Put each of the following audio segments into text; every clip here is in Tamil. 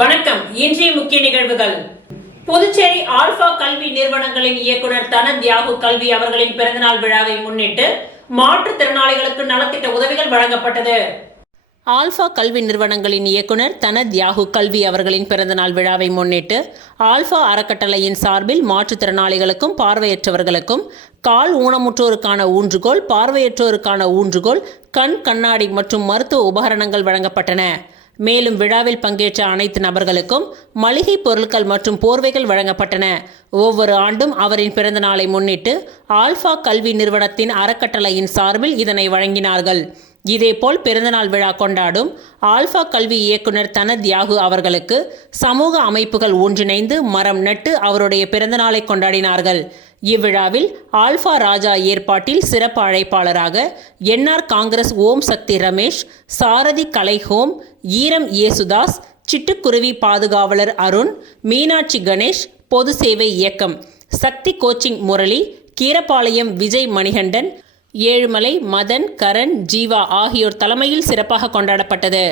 வணக்கம். இன்றைய முக்கிய நிகழ்வுகள். புதுச்சேரி ஆல்பா கல்வி நிறுவனங்களின் இயக்குனர் தனத் யாகு கல்வி அவர்களின் பிறந்தநாள் விழாவை முன்னிட்டு மாற்றுத்திறனாளிகளுக்கு நலத்திட்ட உதவிகள் வழங்கப்பட்டது. ஆல்பா கல்வி நிறுவனங்களின் இயக்குனர் தனத் யாகு கல்வி அவர்களின் பிறந்தநாள் விழாவை முன்னிட்டு ஆல்பா அறக்கட்டளையின் சார்பில் மாற்றுத்திறனாளிகளுக்கும் பார்வையற்றவர்களுக்கும் கால் ஊனமுற்றோருக்கான ஊன்றுகோல், பார்வையற்றோருக்கான ஊன்றுகோல், கண் கண்ணாடி மற்றும் மருத்துவ உபகரணங்கள் வழங்கப்பட்டன. மேலும் விழாவில் பங்கேற்ற அனைத்து நபர்களுக்கும் மளிகை பொருட்கள் மற்றும் போர்வைகள் வழங்கப்பட்டன. ஒவ்வொரு ஆண்டும் அவரின் பிறந்த நாளை முன்னிட்டு ஆல்பா கல்வி நிறுவனத்தின் அறக்கட்டளையின் சார்பில் இதனை வழங்கினார்கள். இதேபோல் பிறந்தநாள் விழா கொண்டாடும் ஆல்பா கல்வி இயக்குனர் தனத் யாகு அவர்களுக்கு சமூக அமைப்புகள் ஒன்றிணைந்து மரம் நட்டு அவருடைய பிறந்தநாளை கொண்டாடினார்கள். இவ்விழாவில் ஆல்பா ராஜா ஏற்பாட்டில் சிறப்பு அழைப்பாளராக என்ஆர் காங்கிரஸ் ஓம் சக்தி ரமேஷ், சாரதி கலை ஹோம், ஈரம் ஏசுதாஸ், சிட்டுக்குருவி பாதுகாவலர் அருண், மீனாட்சி கணேஷ், பொது சேவை இயக்கம், சக்தி கோச்சிங் முரளி, கீரப்பாளையம் விஜய் மணிகண்டன், ஏழுமலை மதன், கரண், ஜீவா ஆகியோர் தலைமையில் சிறப்பாக கொண்டாடப்பட்டது.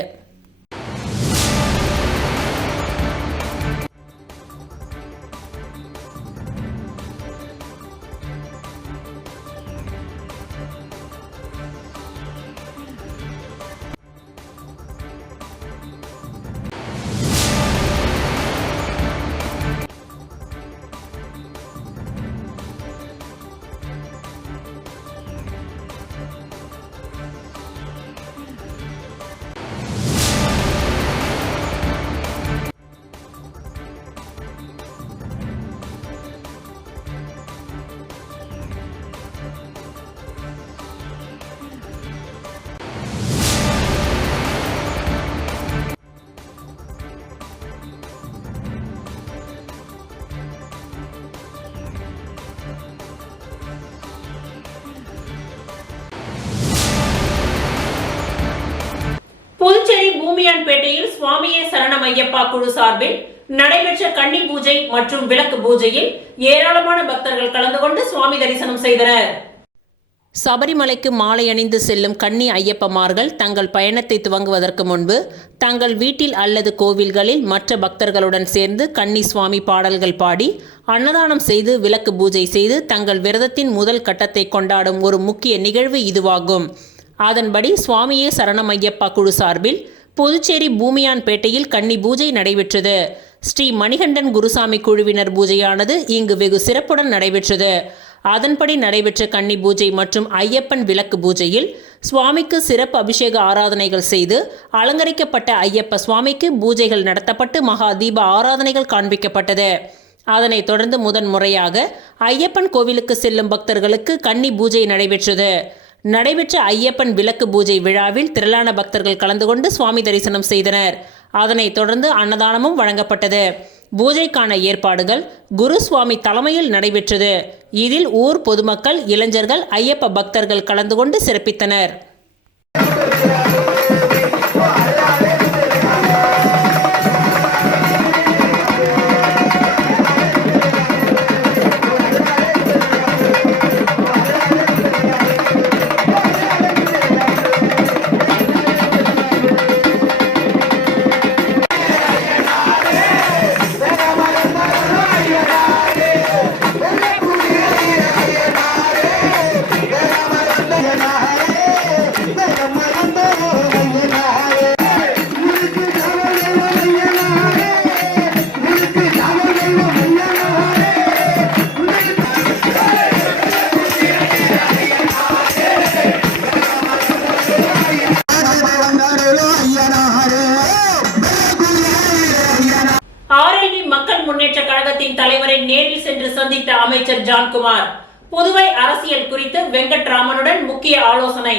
புதுச்சேரி பூமியான்பேட்டையில் சுவாமியே சரணம் ஐயப்பா குழு சார்பில் நடைபெற்ற கன்னி பூஜை மற்றும் விளக்கு பூஜையில் ஏராளமான பக்தர்கள் கலந்து கொண்டு சுவாமி தரிசனம் செய்தனர். சபரிமலைக்கு மாலை அணிந்து செல்லும் கன்னி ஐயப்பமார்கள் தங்கள் பயணத்தை துவங்குவதற்கு முன்பு தங்கள் வீட்டில் அல்லது கோவில்களில் மற்ற பக்தர்களுடன் சேர்ந்து கன்னி சுவாமி பாடல்கள் பாடி அன்னதானம் செய்து விளக்கு பூஜை செய்து தங்கள் விரதத்தின் முதல் கட்டத்தை கொண்டாடும் ஒரு முக்கிய நிகழ்வு இதுவாகும். அதன்படி சுவாமியே சரணம் ஐயப்பா குழு சார்பில் புதுச்சேரி பூமியான்பேட்டையில் கன்னி பூஜை நடைபெற்றது. ஸ்ரீ மணிகண்டன் குருசாமி குழுவினர் பூஜையானது இங்கு வெகு சிறப்புடன் நடைபெற்றது. அதன்படி நடைபெற்ற கன்னி பூஜை மற்றும் ஐயப்பன் விளக்கு பூஜையில் சுவாமிக்கு சிறப்பு அபிஷேக ஆராதனைகள் செய்து அலங்கரிக்கப்பட்ட ஐயப்ப சுவாமிக்கு பூஜைகள் நடத்தப்பட்டு மகா தீப ஆராதனைகள் காண்பிக்கப்பட்டது. அதனைத் தொடர்ந்து முதன் முறையாக ஐயப்பன் கோவிலுக்கு செல்லும் பக்தர்களுக்கு கன்னி பூஜை நடைபெற்றது. நடைபெற்ற ஐயப்பன் விளக்கு பூஜை விழாவில் திரளான பக்தர்கள் கலந்து கொண்டு சுவாமி தரிசனம் செய்தனர். அதனைத் தொடர்ந்து அன்னதானமும் வழங்கப்பட்டது. பூஜைக்கான ஏற்பாடுகள் குரு சுவாமி தலைமையில் நடைபெற்றது. இதில் ஊர் பொதுமக்கள், இளைஞர்கள், ஐயப்ப பக்தர்கள் கலந்து கொண்டு சிறப்பித்தனர். முன்னேற்ற கழகத்தின் தலைவரை நேரில் சென்று சந்தித்த அமைச்சர் ஜான்குமார் புதுவை அரசியல் குறித்து வெங்கட்ராமனுடன் முக்கிய ஆலோசனை.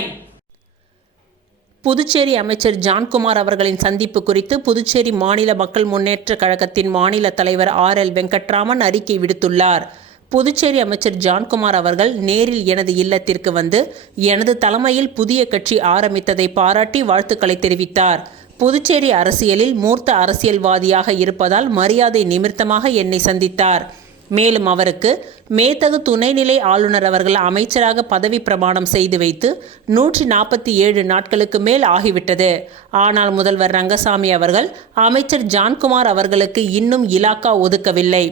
புதுச்சேரி அமைச்சர் ஜான்குமார் அவர்களின் சந்திப்பு குறித்து புதுச்சேரி மாநில மக்கள் முன்னேற்ற கழகத்தின் மாநில தலைவர் RL வெங்கட்ராமன் அறிக்கை விடுத்துள்ளார். புதுச்சேரி அமைச்சர் ஜான்குமார் அவர்கள் நேரில் எனது இல்லத்திற்கு வந்து எனது தலைமையில் புதிய கட்சி ஆரம்பித்ததை பாராட்டி வாழ்த்துக்களை தெரிவித்தார். புதுச்சேரி அரசியலில் மூர்த்த அரசியல்வாதியாக இருப்பதால் மரியாதை நிமித்தமாக என்னை சந்தித்தார். மேலும் அவருக்கு மேதகு துணைநிலை ஆளுநர் அவர்கள் அமைச்சராக பதவி பிரமாணம் செய்து வைத்து 147 நாட்களுக்கு மேல் ஆகிவிட்டது. ஆனால் முதல்வர் ரங்கசாமி அவர்கள் அமைச்சர் ஜான்குமார் அவர்களுக்கு இன்னும் இலாக்கா ஒதுக்கவில்லை.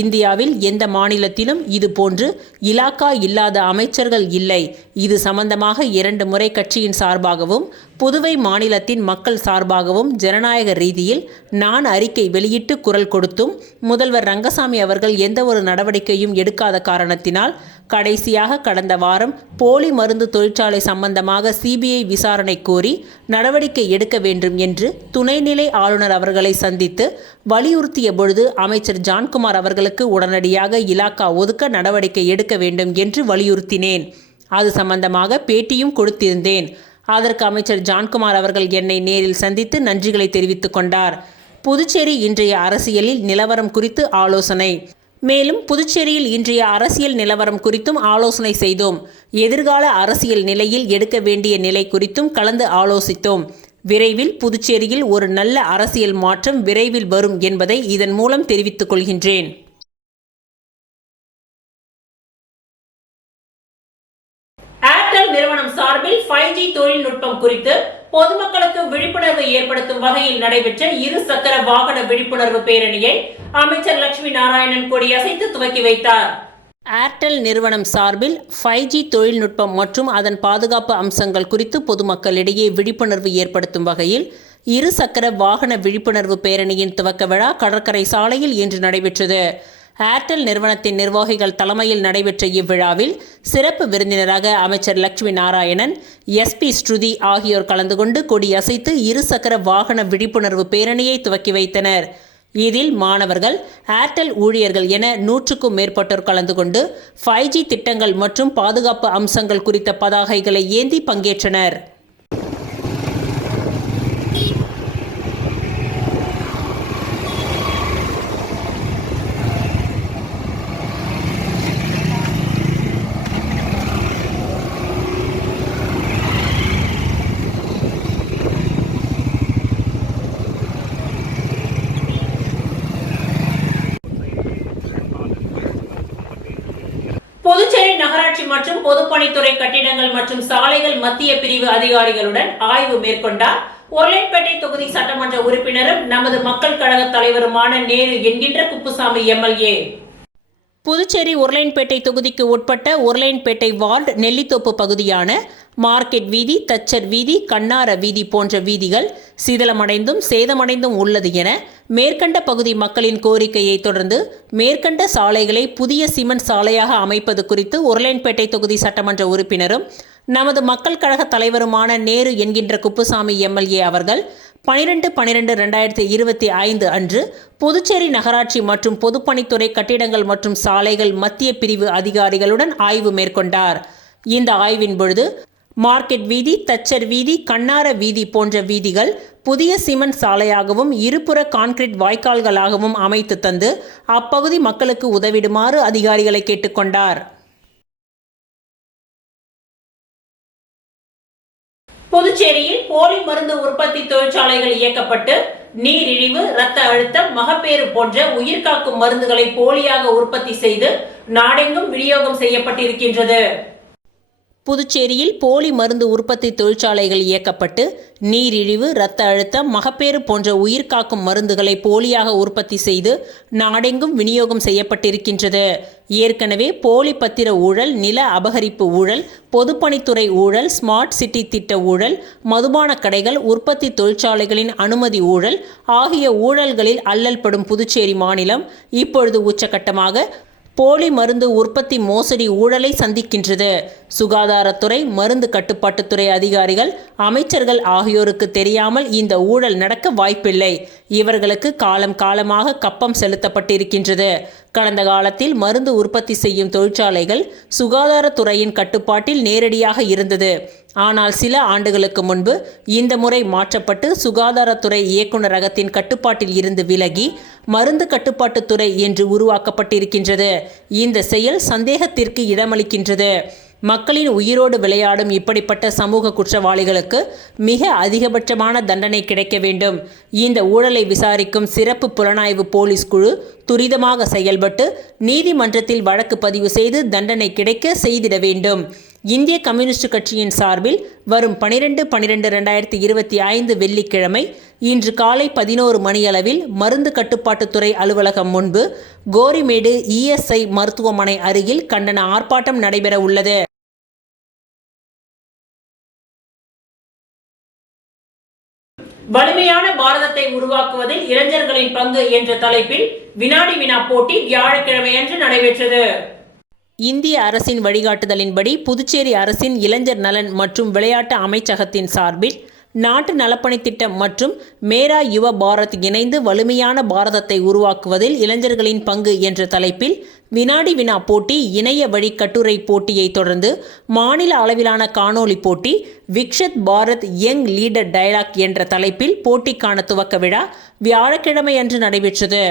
இந்தியாவில் எந்த மாநிலத்திலும் இது போன்று இலாக்கா இல்லாத அமைச்சர்கள் இல்லை. இது சம்பந்தமாக 2 முறை கட்சியின் சார்பாகவும் புதுவை மாநிலத்தின் மக்கள் சார்பாகவும் ஜனநாயக ரீதியில் நான் அறிக்கை வெளியிட்டு குரல் கொடுத்தும் முதல்வர் ரங்கசாமி அவர்கள் எந்த ஒரு நடவடிக்கையும் எடுக்காத காரணத்தினால் கடைசியாக கடந்த வாரம் போலி மருந்து தொழிற்சாலை சம்பந்தமாக சிபிஐ விசாரணை கோரி நடவடிக்கை எடுக்க வேண்டும் என்று துணைநிலை ஆளுநர் அவர்களை சந்தித்து வலியுறுத்திய பொழுது அமைச்சர் ஜான்குமார் அவர்களுக்கு உடனடியாக இலாக்கா ஒதுக்க நடவடிக்கை எடுக்க வேண்டும் என்று வலியுறுத்தினேன். அது சம்பந்தமாக பேட்டியும் கொடுத்திருந்தேன். அதற்கு அமைச்சர் ஜான்குமார் அவர்கள் என்னை நேரில் சந்தித்து நன்றிகளை தெரிவித்துக் கொண்டார். புதுச்சேரி இன்றைய அரசியலில் நிலவரம் குறித்து ஆலோசனை. மேலும் புதுச்சேரியில் இன்றைய அரசியல் நிலவரம் குறித்தும் ஆலோசனை செய்தோம். எதிர்கால அரசியல் நிலையில் எடுக்க வேண்டிய நிலை குறித்தும் கலந்து ஆலோசித்தோம். விரைவில் புதுச்சேரியில் ஒரு நல்ல அரசியல் மாற்றம் விரைவில் வரும் என்பதை இதன் மூலம் தெரிவித்துக் கொள்கின்றேன். ஏர்டெல் நிறுவனம் சார்பில் 5G தொழில்நுட்பம் குறித்து பொதுமக்களுக்கு விழிப்புணர்வு ஏற்படுத்தும் வகையில் நடைபெற்ற 2 சக்கர வாகன விழிப்புணர்வு பேரணியை அமைச்சர் லட்சுமி நாராயணன் கொடியசைத்து துவக்கி வைத்தார். ஏர்டெல் நிறுவனம் சார்பில் 5G தொழில்நுட்பம் மற்றும் அதன் பாதுகாப்பு அம்சங்கள் குறித்து பொதுமக்களிடையே விழிப்புணர்வு ஏற்படுத்தும் வகையில் 2 சக்கர வாகன விழிப்புணர்வு பேரணியின் துவக்க விழா கடற்கரை சாலையில் இன்று நடைபெற்றது. ஏர்டெல் நிறுவனத்தின் நிர்வாகிகள் தலைமையில் நடைபெற்ற இவ்விழாவில் சிறப்பு விருந்தினராக அமைச்சர் லட்சுமி நாராயணன், SP ஸ்ருதி ஆகியோர் கலந்து கொண்டு கொடியசைத்து 2 சக்கர வாகன விழிப்புணர்வு பேரணியை துவக்கி வைத்தனர். இதில் மாணவர்கள், ஏர்டெல் ஊழியர்கள் என 100க்கும் மேற்பட்டோர் கலந்து கொண்டு 5G திட்டங்கள் மற்றும் பாதுகாப்பு அம்சங்கள் குறித்த பதாகைகளை ஏந்தி பங்கேற்றனர். புதுச்சேரி நகராட்சி மற்றும் பொதுப்பணித்துறை கட்டிடங்கள் மற்றும் சாலைகள் மத்திய பிரிவு அதிகாரிகளுடன் ஆய்வு மேற்கொண்டார். உருளைப்பேட்டை தொகுதி சட்டமன்ற உறுப்பினரும் நமது மக்கள் கழக தலைவருமான நேரு என்கின்ற குப்புசாமி MLA. புதுச்சேரி உருளைப்பேட்டை தொகுதிக்கு உட்பட்ட உருளைப்பேட்டை வார்டு நெல்லித்தோப்பு பகுதியான மார்க்கெட் வீதி, தச்சர் வீதி, கண்ணார வீதி போன்ற வீதிகள் சிதிலமடைந்தும் சேதமடைந்தும் உள்ளது என மேற்கண்ட பகுதி மக்களின் கோரிக்கையை தொடர்ந்து மேற்கண்ட சாலைகளை புதிய சிமெண்ட் சாலையாக அமைப்பது குறித்து உருளைப்பேட்டை தொகுதி சட்டமன்ற உறுப்பினரும் நமது மக்கள் கழக தலைவருமான நேரு என்கின்ற குப்புசாமி MLA அவர்கள் 12/12/2025 அன்று புதுச்சேரி நகராட்சி மற்றும் பொதுப்பணித்துறை கட்டிடங்கள் மற்றும் சாலைகள் மத்திய பிரிவு அதிகாரிகளுடன் ஆய்வு மேற்கொண்டார். இந்த ஆய்வின் பொழுது மார்க்கெட் வீதி, தச்சர் வீதி, கண்ணார வீதி போன்ற வீதிகள் புதிய சிமெண்ட் சாலையாகவும் இருபுற கான்கிரீட் வாய்க்கால்களாகவும் அமைத்து தந்து அப்பகுதி மக்களுக்கு உதவிடுமாறு அதிகாரிகளை கேட்டுக்கொண்டார். புதுச்சேரியில் போலி மருந்து உற்பத்தி தொழிற்சாலைகள் இயக்கப்பட்டு நீரிழிவு, இரத்த அழுத்தம், மகப்பேறு போன்ற உயிர்காக்கும் மருந்துகளை போலியாக உற்பத்தி செய்து நாடெங்கும் விநியோகம் செய்யப்பட்டிருக்கின்றது. புதுச்சேரியில் போலி மருந்து உற்பத்தி தொழிற்சாலைகள் இயக்கப்பட்டு நீரிழிவு, இரத்த அழுத்தம், மகப்பேறு போன்ற உயிர்காக்கும் மருந்துகளை போலியாக உற்பத்தி செய்து நாடெங்கும் விநியோகம் செய்யப்பட்டிருக்கின்றது. ஏற்கனவே போலி பத்திர ஊழல், நில அபகரிப்பு ஊழல், பொதுப்பணித்துறை ஊழல், ஸ்மார்ட் சிட்டி திட்ட ஊழல், மதுபான கடைகள், உற்பத்தி தொழிற்சாலைகளின் அனுமதி ஊழல் ஆகிய ஊழல்களில் அல்லல்படும் புதுச்சேரி மாநிலம் இப்பொழுது உச்சகட்டமாக போலி மருந்து உற்பத்தி மோசடி ஊழலை சந்திக்கின்றது. சுகாதாரத்துறை, மருந்து கட்டுப்பாட்டுத்துறை அதிகாரிகள், அமைச்சர்கள் ஆகியோருக்கு தெரியாமல் இந்த ஊழல் நடக்க வாய்ப்பில்லை. இவர்களுக்கு காலம் காலமாக கப்பம் செலுத்தப்பட்டிருக்கின்றது. கடந்த காலத்தில் மருந்து உற்பத்தி செய்யும் தொழிற்சாலைகள் சுகாதாரத்துறையின் கட்டுப்பாட்டில் நேரடியாக இருந்தது. ஆனால் சில ஆண்டுகளுக்கு முன்பு இந்த முறை மாற்றப்பட்டு சுகாதாரத்துறை இயக்குநரகத்தின் கட்டுப்பாட்டில் இருந்து விலகி மருந்து கட்டுப்பாட்டுத்துறை என்று உருவாக்கப்பட்டிருக்கின்றது. இந்த செயல் சந்தேகத்திற்கு இடமளிக்கின்றது. மக்களின் உயிரோடு விளையாடும் இப்படிப்பட்ட சமூக குற்றவாளிகளுக்கு மிக அதிகபட்சமான தண்டனை கிடைக்க வேண்டும். இந்த ஊழலை விசாரிக்கும் சிறப்பு புலனாய்வு போலீஸ் குழு துரிதமாக செயல்பட்டு நீதிமன்றத்தில் வழக்கு பதிவு செய்து தண்டனை கிடைக்க செய்திட வேண்டும். இந்திய கம்யூனிஸ்ட் கட்சியின் சார்பில் வரும் 12/12/2025 வெள்ளிக்கிழமை இன்று காலை 11 மணியளவில் மருந்து கட்டுப்பாட்டுத்துறை அலுவலகம் முன்பு கோரிமேடு ESI மருத்துவமனை அருகில் கண்டன ஆர்ப்பாட்டம் நடைபெற உள்ளது. வலிமையான பாரதத்தை உருவாக்குவதில் இளைஞர்களின் பங்கு என்ற தலைப்பில் வினாடி வினா போட்டி வியாழக்கிழமையன்று நடைபெற்றது. இந்திய அரசின் வழிகாட்டுதலின்படி புதுச்சேரி அரசின் இளைஞர் நலன் மற்றும் விளையாட்டு அமைச்சகத்தின் சார்பில் நாட்டு நலப்பணி திட்டம் மற்றும் மேரா யுவ பாரத் இணைந்து வலிமையான பாரதத்தை உருவாக்குவதில் இளைஞர்களின் பங்கு என்ற தலைப்பில் வினாடி வினா போட்டி, இணைய வழி கட்டுரை போட்டியை தொடர்ந்து மாநில அளவிலான காணொலி போட்டி, விக்ஷத் பாரத் யங் லீடர் டயலாக் என்ற தலைப்பில் போட்டிக்கான துவக்க விழா வியாழக்கிழமை அன்று நடைபெற்றது.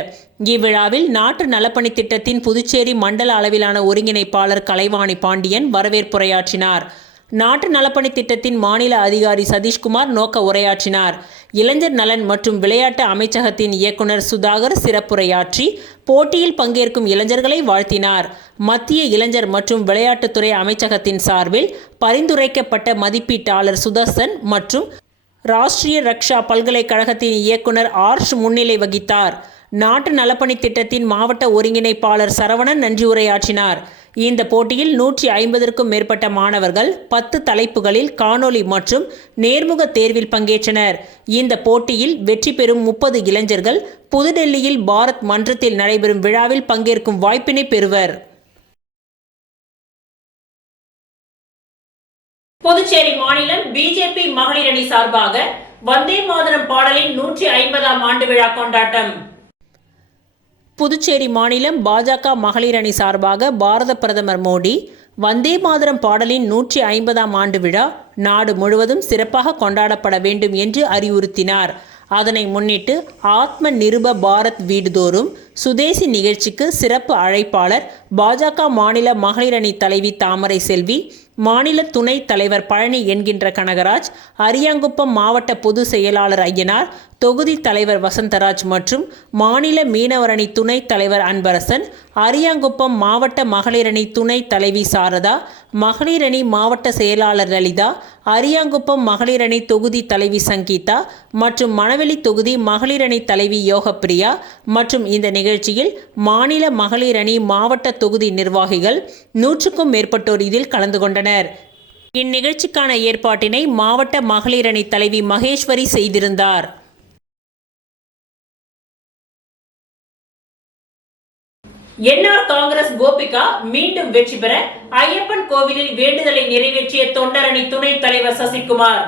இவ்விழாவில் நாட்டு நலப்பணி திட்டத்தின் புதுச்சேரி மண்டல அளவிலான ஒருங்கிணைப்பாளர் கலைவாணி பாண்டியன் வரவேற்புரையாற்றினார். நாட்டு நலப்பணி திட்டத்தின் மாநில அதிகாரி சதீஷ்குமார் நோக்க உரையாற்றினார். இளைஞர் நலன் மற்றும் விளையாட்டு அமைச்சகத்தின் இயக்குனர் சுதாகர் சிறப்புரையாற்றி போட்டியில் பங்கேற்கும் இளைஞர்களை வாழ்த்தினார். மத்திய இளைஞர் மற்றும் விளையாட்டுத்துறை அமைச்சகத்தின் சார்பில் பரிந்துரைக்கப்பட்ட மதிப்பீட்டாளர் சுதர்சன் மற்றும் ராஷ்டிரிய ரக்ஷா பல்கலைக்கழகத்தின் இயக்குனர் ஆர்ஷ் முன்னிலை வகித்தார். நாட்டு நலப்பணி திட்டத்தின் மாவட்ட ஒருங்கிணைப்பாளர் சரவணன் நன்றி உரையாற்றினார். இந்த போட்டியில் 150க்கும் மேற்பட்ட மாணவர்கள் 10 தலைப்புகளில் காணொலி மற்றும் நேர்முக தேர்வில் பங்கேற்றனர். இந்த போட்டியில் வெற்றி பெறும் 30 இளைஞர்கள் புதுடெல்லியில் பாரத் மன்றத்தில் நடைபெறும் விழாவில் பங்கேற்கும் வாய்ப்பினை பெறுவர். புதுச்சேரி மாநிலம் பிஜேபி மகளிர் அணி சார்பாக வந்தே மாதரம் பாடலின் 150ஆம் ஆண்டு விழா கொண்டாட்டம். புதுச்சேரி மாநிலம் பாஜக மகளிர் அணி சார்பாக பாரத பிரதமர் மோடி வந்தே மாதரம் பாடலின் 150ஆம் ஆண்டு விழா நாடு முழுவதும் சிறப்பாக கொண்டாடப்பட வேண்டும் என்று அறிவுறுத்தினார். அதனை முன்னிட்டு ஆத்ம நிருப பாரத் வீடுதோறும் சுதேசி நிகழ்ச்சிக்கு சிறப்பு அழைப்பாளர் பாஜக மாநில மகளிர் அணி தலைவி தாமரை செல்வி, மாநில துணைத் தலைவர் பழனி என்கின்ற கனகராஜ், அரியாங்குப்பம் மாவட்ட பொதுச் செயலாளர் ஐயனார், தொகுதி தலைவர் வசந்தராஜ் மற்றும் மாநில மீனவர் அணி துணைத் தலைவர் அன்பரசன், அரியாங்குப்பம் மாவட்ட மகளிர் அணி துணைத் தலைவி சாரதா, மகளிர் அணி மாவட்ட செயலாளர் லலிதா, அரியாங்குப்பம் மகளிர் அணி தொகுதி தலைவி சங்கீதா மற்றும் மணவெளி தொகுதி மகளிர் அணி தலைவி யோகப்பிரியா மற்றும் இந்த நிகழ்ச்சியில் மாநில மகளிர் அணி மாவட்ட தொகுதி நிர்வாகிகள் 100க்கும் மேற்பட்டோர் இதில் கலந்து கொண்டனர். இந்நிகழ்ச்சிக்கான ஏற்பாட்டினை மாவட்ட மகளிர் அணி தலைவி மகேஸ்வரி செய்திருந்தார். என்ஆர் காங்கிரஸ் கோபிகா மீண்டும் வெற்றி பெற ஐயப்பன் கோவிலில் வேண்டுதலை நிறைவேற்றிய தொண்டரணி துணைத் தலைவர் சசிகுமார்.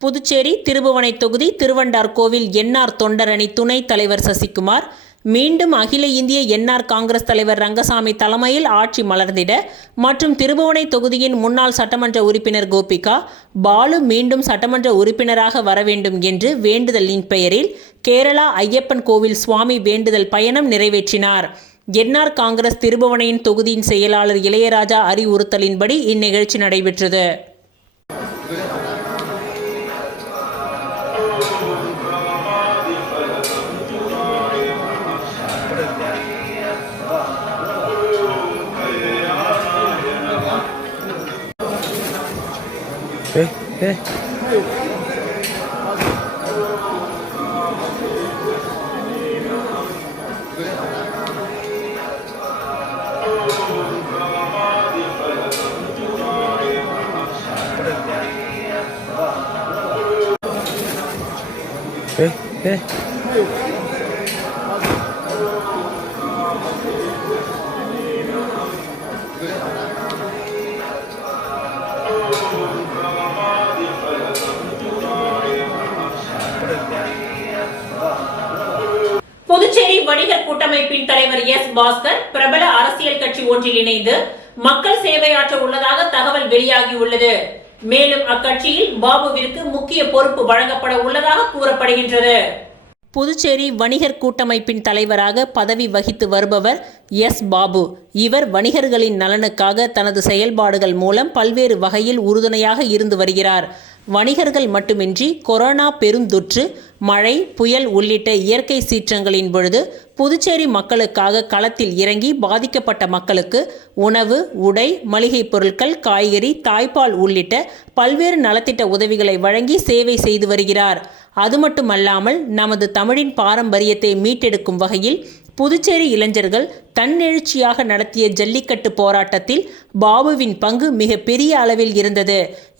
புதுச்சேரி திருபுவனை தொகுதி திருவண்டார் கோவில் என்ஆர் தொண்டரணி துணைத் தலைவர் சசிகுமார் மீண்டும் அகில இந்திய என்ஆர் காங்கிரஸ் தலைவர் ரங்கசாமி தலைமையில் ஆட்சி மலர்ந்திட மற்றும் திருபுவனை தொகுதியின் முன்னாள் சட்டமன்ற உறுப்பினர் கோபிகா பாலு மீண்டும் சட்டமன்ற உறுப்பினராக வர வேண்டும் என்று வேண்டுதலின் பெயரில் கேரளா ஐயப்பன் கோவில் சுவாமி வேண்டுதல் பயணம் நிறைவேற்றினார். என்ஆர் காங்கிரஸ் திருபுவனையின் தொகுதியின் செயலாளர் இளையராஜா அறிவுறுத்தலின்படி இந்நிகழ்ச்சி நடைபெற்றது. புதுச்சேரி வணிகர் கூட்டமைப்பின் தலைவர் எஸ் பாஸ்கர் பிரபல அரசியல் கட்சி ஒன்றில் இணைந்து மக்கள் சேவையாற்ற உள்ளதாக தகவல் வெளியாகியுள்ளது. மேலும் அக்கட்சியில் பாபுவிற்கு முக்கிய பொறுப்பு வழங்கப்பட உள்ளதாக கூறப்படுகின்றது. புதுச்சேரி வணிகர் கூட்டமைப்பின் தலைவராக பதவி வகித்து வருபவர் எஸ். பாபு. இவர் வணிகர்களின் நலனுக்காக தனது செயல்பாடுகள் மூலம் பல்வேறு வகையில் உறுதுணையாக இருந்து வருகிறார். வணிகர்கள் மட்டுமின்றி கொரோனா பெருந்தொற்று, மழை, புயல் உள்ளிட்ட இயற்கை சீற்றங்களின் பொழுது புதுச்சேரி மக்களுக்காக களத்தில் இறங்கி பாதிக்கப்பட்ட மக்களுக்கு உணவு, உடை, மளிகை பொருட்கள், காய்கறி, தாய்ப்பால் உள்ளிட்ட பல்வேறு நலத்திட்ட உதவிகளை வழங்கி சேவை செய்து வருகிறார். அது மட்டுமல்லாமல் நமது தமிழின் பாரம்பரியத்தை மீட்டெடுக்கும் வகையில் புதுச்சேரி இளைஞர்கள் தன்னெழுச்சியாக நடத்திய ஜல்லிக்கட்டு போராட்டத்தில் பாபுவின் பங்கு மிக பெரிய அளவில் இருந்தது.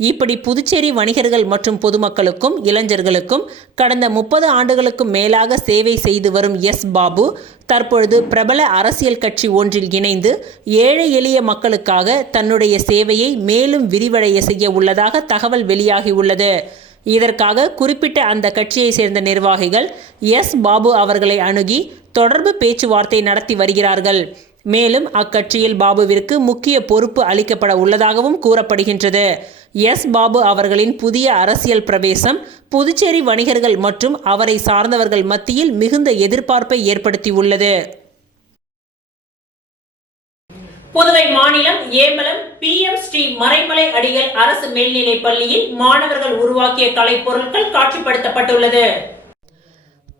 இப்படி புதுச்சேரி வணிகர்கள் மற்றும் பொதுமக்களுக்கும் இளைஞர்களுக்கும் கடந்த 30 ஆண்டுகளுக்கும் மேலாக சேவை செய்து வரும் எஸ். பாபு தற்பொழுது பிரபல அரசியல் கட்சி ஒன்றில் இணைந்து ஏழை எளிய மக்களுக்காக தன்னுடைய சேவையை மேலும் விரிவடைய செய்ய உள்ளதாக தகவல் வெளியாகியுள்ளது. இதற்காக குறிப்பிட்ட அந்த கட்சியை சேர்ந்த நிர்வாகிகள் எஸ். பாபு அவர்களை அணுகி தொடர்பு பேச்சுவார்த்தை நடத்தி வருகிறார்கள். மேலும் அக்கட்சியில் பாபுவிற்கு முக்கிய பொறுப்பு அளிக்கப்பட உள்ளதாகவும் கூறப்படுகின்றது. எஸ். பாபு அவர்களின் புதிய அரசியல் பிரவேசம் புதுச்சேரி வணிகர்கள் மற்றும் அவரை சார்ந்தவர்கள் மத்தியில் மிகுந்த எதிர்பார்ப்பை ஏற்படுத்தியுள்ளது. புதுவை மாநிலம் ஏம்பலம் PM ஸ்ரீ மறைமலை அடிகள் அரசு மேல்நிலைப் பள்ளியில் மாணவர்கள் உருவாக்கிய கலைப்பொருட்கள் காட்சிப்படுத்தப்பட்டுள்ளது.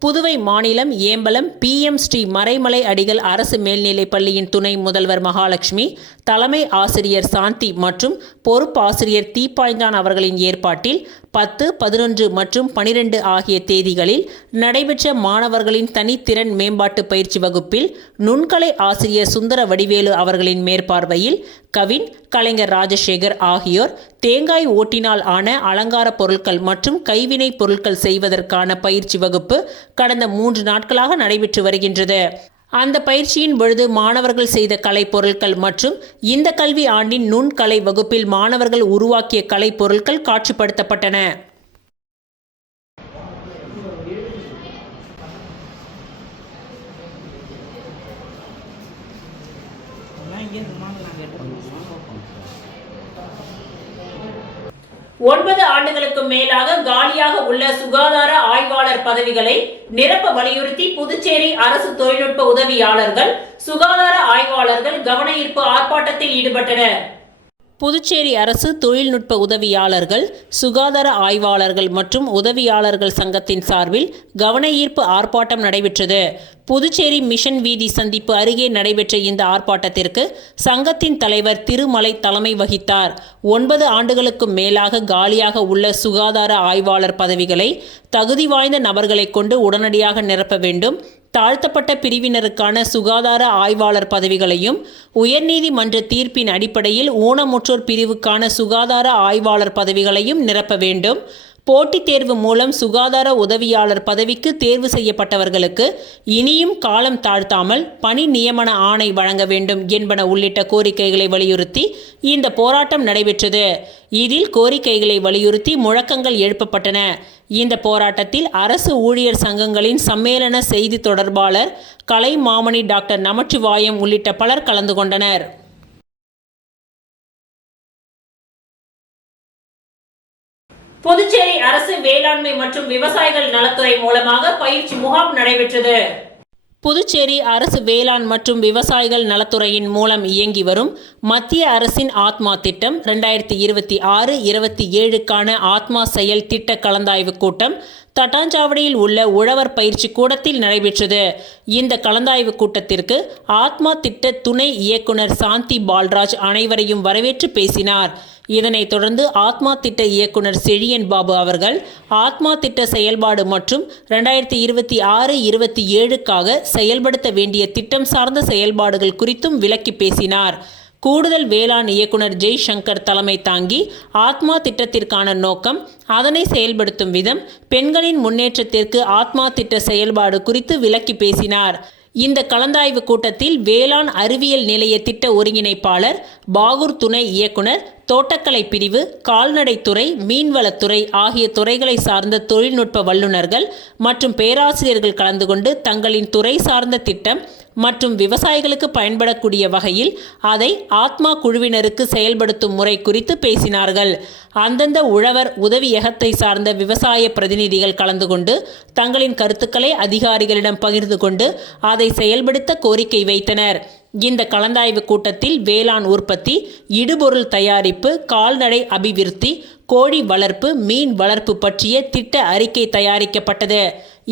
புதுவை மாநிலம் ஏம்பலம் PM ஸ்ரீ மறைமலை அடிகள் அரசு மேல்நிலைப் பள்ளியின் துணை முதல்வர் மகாலட்சுமி, தலைமை ஆசிரியர் சாந்தி மற்றும் பொறுப்பாசிரியர் தீப்பாய்ந்தான் அவர்களின் ஏற்பாட்டில் 10, 11 மற்றும் 12 ஆகிய தேதிகளில் நடைபெற்ற மாணவர்களின் தனித்திறன் மேம்பாட்டு பயிற்சி வகுப்பில் நுண்கலை ஆசிரியர் சுந்தர வடிவேலு அவர்களின் மேற்பார்வையில் கவின், கலைஞர் ராஜசேகர் ஆகியோர் தேங்காய் ஓட்டினால் ஆன அலங்கார பொருட்கள் மற்றும் கைவினை பொருட்கள் செய்வதற்கான பயிற்சி வகுப்பு கடந்த 3 நாட்களாக நடைபெற்று வருகின்றது. அந்த பயிற்சியின் பொழுது மாணவர்கள் செய்த கலை பொருட்கள் மற்றும் இந்த கல்வி ஆண்டின் நுண்கலை வகுப்பில் மாணவர்கள் உருவாக்கிய கலை பொருட்கள் காட்சிப்படுத்தப்பட்டன. ஒன்பது ஆண்டுகளுக்கு மேலாக காலியாக உள்ள சுகாதார ஆய்வாளர் பதவிகளை நிரப்ப வலியுறுத்தி புதுச்சேரி அரசு தொழில்நுட்ப உதவியாளர்கள், சுகாதார ஆய்வாளர்கள் கவன ஈர்ப்பு ஆர்ப்பாட்டத்தில் ஈடுபட்டனர். புதுச்சேரி அரசு தொழில்நுட்ப உதவியாளர்கள், சுகாதார ஆய்வாளர்கள் மற்றும் உதவியாளர்கள் சங்கத்தின் சார்பில் கவன ஈர்ப்பு ஆர்ப்பாட்டம் நடைபெற்றது. புதுச்சேரி மிஷன் வீதி சந்திப்பு அருகே நடைபெற்ற இந்த ஆர்ப்பாட்டத்திற்கு சங்கத்தின் தலைவர் திருமலை தலைமை வகித்தார். 9 ஆண்டுகளுக்கும் மேலாக காலியாக உள்ள சுகாதார ஆய்வாளர் பதவிகளை தகுதி வாய்ந்த நபர்களை கொண்டு உடனடியாக நிரப்ப வேண்டும். தாழ்த்தப்பட்ட பிரிவினருக்கான சுகாதார ஆய்வாளர் பதவிகளையும் உயர்நீதிமன்ற தீர்ப்பின் அடிப்படையில் ஊனமுற்றோர் பிரிவுக்கான சுகாதார ஆய்வாளர் பதவிகளையும் நிரப்ப வேண்டும். போட்டித் தேர்வு மூலம் சுகாதார உதவியாளர் பதவிக்கு தேர்வு செய்யப்பட்டவர்களுக்கு இனியும் காலம் தாழ்த்தாமல் பணி நியமன ஆணை வழங்க வேண்டும் என்பன உள்ளிட்ட கோரிக்கைகளை வலியுறுத்தி இந்த போராட்டம் நடைபெற்றது. இதில் கோரிக்கைகளை வலியுறுத்தி முழக்கங்கள் எழுப்பப்பட்டன. இந்த போராட்டத்தில் அரசு ஊழியர் சங்கங்களின் சம்மேளன செய்தி தொடர்பாளர் கலைமாமணி டாக்டர் நமச்சிவாயம் உள்ளிட்ட பலர் கலந்து கொண்டனர். புதுச்சேரி அரசு வேளாண்மை மற்றும் விவசாயிகள் நலத்துறை மூலமாக பயிற்சி முகாம் நடைபெற்றது. புதுச்சேரி அரசு வேளாண் மற்றும் விவசாயிகள் நலத்துறையின் மூலம் இயங்கி வரும் மத்திய அரசின் ஆத்மா திட்டம் 2026-27க்கான ஆத்மா செயல் திட்ட கலந்தாய்வு கூட்டம் தட்டாஞ்சாவடியில் உள்ள உழவர் பயிற்சி கூடத்தில் நடைபெற்றது. இந்த கலந்தாய்வு கூட்டத்திற்கு ஆத்மா திட்ட துணை இயக்குனர் சாந்தி பால்ராஜ் அனைவரையும் வரவேற்று பேசினார். இதனைத் தொடர்ந்து ஆத்மா திட்ட இயக்குனர் செழியன் பாபு அவர்கள் ஆத்மா திட்ட செயல்பாடு மற்றும் 2026-27க்காக செயல்படுத்த வேண்டிய திட்டம் சார்ந்த செயல்பாடுகள் குறித்தும் விளக்கி பேசினார். கூடுதல் வேளாண் இயக்குனர் ஜெய்சங்கர் தலைமை தாங்கி ஆத்மா திட்டத்திற்கான நோக்கம், அதனை செயல்படுத்தும் விதம், பெண்களின் முன்னேற்றத்திற்கு ஆத்மா திட்ட செயல்பாடு குறித்து விளக்கி பேசினார். இந்த கலந்தாய்வு கூட்டத்தில் வேளாண் அறிவியல் நிலைய திட்ட ஒருங்கிணைப்பாளர், பாகூர் துணை இயக்குனர், தோட்டக்கலை பிரிவு, கால்நடைத்துறை, மீன்வளத்துறை ஆகிய துறைகளை சார்ந்த தொழில்நுட்ப வல்லுநர்கள் மற்றும் பேராசிரியர்கள் கலந்து கொண்டு தங்களின் துறை சார்ந்த திட்டம் மற்றும் விவசாயிகளுக்கு பயன்படக்கூடிய வகையில் அதை ஆத்மா குழுவினருக்கு செயல்படுத்தும் முறை குறித்து பேசினார்கள். அந்தந்த உழவர் உதவியகத்தை சார்ந்த விவசாய பிரதிநிதிகள் கலந்து கொண்டு தங்களின் கருத்துக்களை அதிகாரிகளிடம் பகிர்ந்து கொண்டு அதை செயல்படுத்த கோரிக்கை வைத்தனர். இந்த கலந்தாய்வு கூட்டத்தில் வேளாண் உற்பத்தி, இடுபொருள் தயாரிப்பு, கால்நடை அபிவிருத்தி, கோழி வளர்ப்பு, மீன் வளர்ப்பு பற்றிய திட்ட அறிக்கை தயாரிக்கப்பட்டது.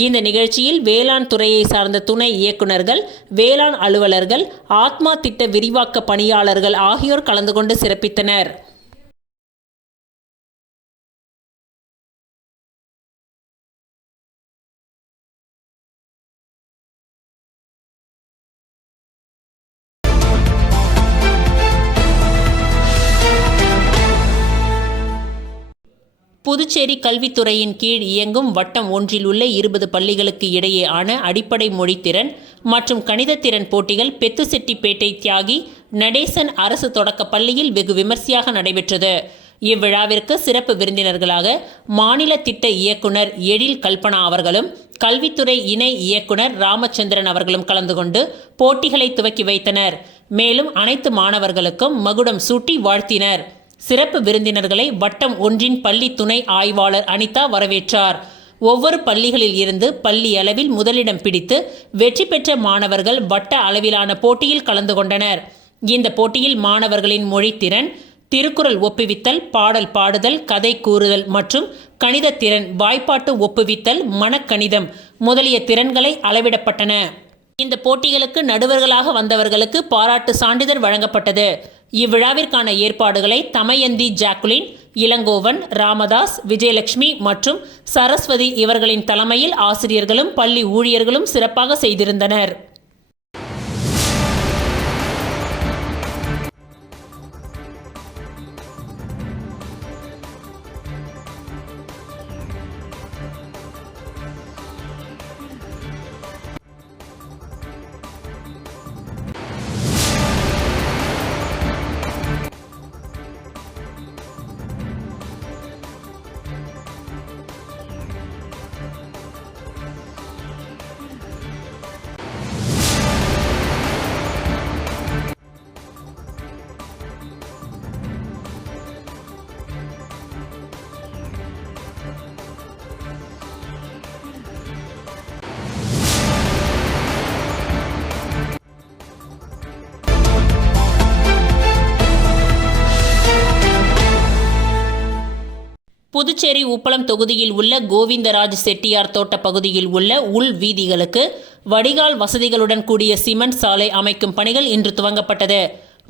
இந்த நிகழ்ச்சியில் வேளாண் துறையை சார்ந்த துணை இயக்குநர்கள், வேளாண் அலுவலர்கள், ஆத்மா திட்ட விரிவாக்க பணியாளர்கள் ஆகியோர் கலந்து கொண்டு சிறப்பித்தனர். புதுச்சேரி கல்வித்துறையின் கீழ் இயங்கும் வட்டம் ஒன்றில் உள்ள 20 பள்ளிகளுக்கு இடையேயான அடிப்படை மொழித்திறன் மற்றும் கணிதத்திறன் போட்டிகள் பெத்துசெட்டிப்பேட்டை தியாகி நடேசன் அரசு தொடக்க பள்ளியில் வெகு விமர்சையாக நடைபெற்றது. இவ்விழாவிற்கு சிறப்பு விருந்தினர்களாக மாநில திட்ட இயக்குனர் எழில் கல்பனா அவர்களும் கல்வித்துறை இணை இயக்குனர் ராமச்சந்திரன் அவர்களும் கலந்து கொண்டு போட்டிகளை துவக்கி வைத்தனர். மேலும் அனைத்து மாணவர்களுக்கும் மகுடம் சூட்டி வாழ்த்தினர். சிறப்பு விருந்தினர்களை வட்டம் ஒன்றின் பள்ளி துணை ஆய்வாளர் அனிதா வரவேற்றார். ஒவ்வொரு பள்ளிகளில் இருந்து பள்ளி அளவில் முதலிடம் பிடித்து வெற்றி பெற்ற மாணவர்கள் வட்ட அளவிலான போட்டியில் கலந்து கொண்டனர். இந்த போட்டியில் மாணவர்களின் மொழித்திறன், திருக்குறள் ஒப்புவித்தல், பாடல் பாடுதல், கதை கூறுதல் மற்றும் கணிதத்திறன், வாய்ப்பாட்டு ஒப்புவித்தல், மனக்கணிதம் முதலிய திறன்களை அளவிடப்பட்டன. இந்த போட்டிகளுக்கு நடுவர்களாக வந்தவர்களுக்கு பாராட்டு சான்றிதழ் வழங்கப்பட்டது. இவ்விழாவிற்கான ஏற்பாடுகளை தமயந்தி ஜாக்குலின், இளங்கோவன், ராமதாஸ், விஜயலட்சுமி மற்றும் சரஸ்வதி இவர்களின் தலைமையில் ஆசிரியர்களும் பள்ளி ஊழியர்களும் சிறப்பாக செய்திருந்தனர். புதுச்சேரி உப்பளம் தொகுதியில் உள்ள கோவிந்தராஜ் செட்டியார் தோட்ட பகுதியில் உள்ள உள் வீதிகளுக்கு வடிகால் வசதிகளுடன் கூடிய சிமெண்ட் சாலை அமைக்கும் பணிகள் இன்று துவங்கப்பட்டது.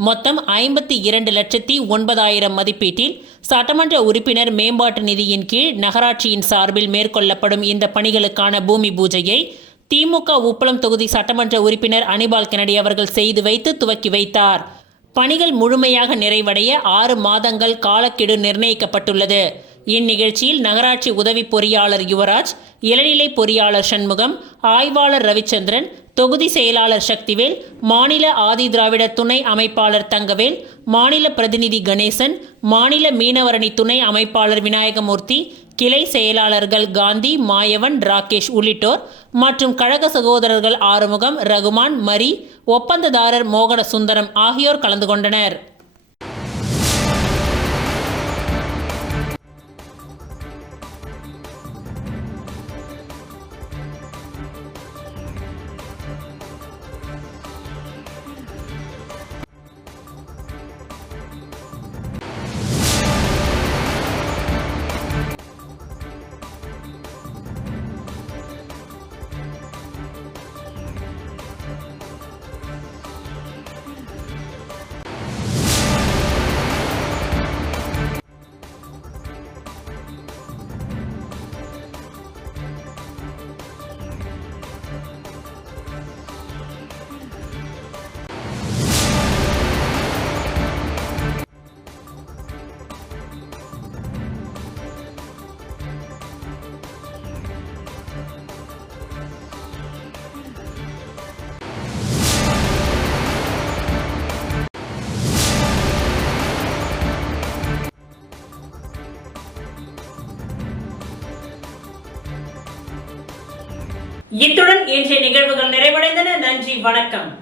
மொத்தம் 52,09,000 மதிப்பீட்டில் சட்டமன்ற உறுப்பினர் மேம்பாட்டு நிதியின் கீழ் நகராட்சியின் சார்பில் மேற்கொள்ளப்படும் இந்த பணிகளுக்கான பூமி பூஜையை திமுக உப்பளம் தொகுதி சட்டமன்ற உறுப்பினர் அனிபால் கென்னடி அவர்கள் செய்து வைத்து துவக்கி வைத்தார். பணிகள் முழுமையாக நிறைவடைய 6 மாதங்கள் காலக்கெடு நிர்ணயிக்கப்பட்டுள்ளது. இந்நிகழ்ச்சியில் நகராட்சி உதவி பொறியாளர் யுவராஜ், இளநிலை பொறியாளர் சண்முகம், ஆய்வாளர் ரவிச்சந்திரன், தொகுதி செயலாளர் சக்திவேல், மாநில ஆதி திராவிட துணை அமைப்பாளர் தங்கவேல், மாநில பிரதிநிதி கணேசன், மாநில மீனவரணி துணை அமைப்பாளர் விநாயகமூர்த்தி, கிளை செயலாளர்கள் காந்தி, மாயவன், ராகேஷ் உள்ளிட்டோர் மற்றும் கழக சகோதரர்கள் ஆறுமுகம், ரகுமான், மரி, ஒப்பந்ததாரர் மோகன சுந்தரம் ஆகியோர் கலந்து கொண்டனர். இத்துடன் இன்றைய நிகழ்வுகள் நிறைவடைந்தன. நன்றி, வணக்கம்.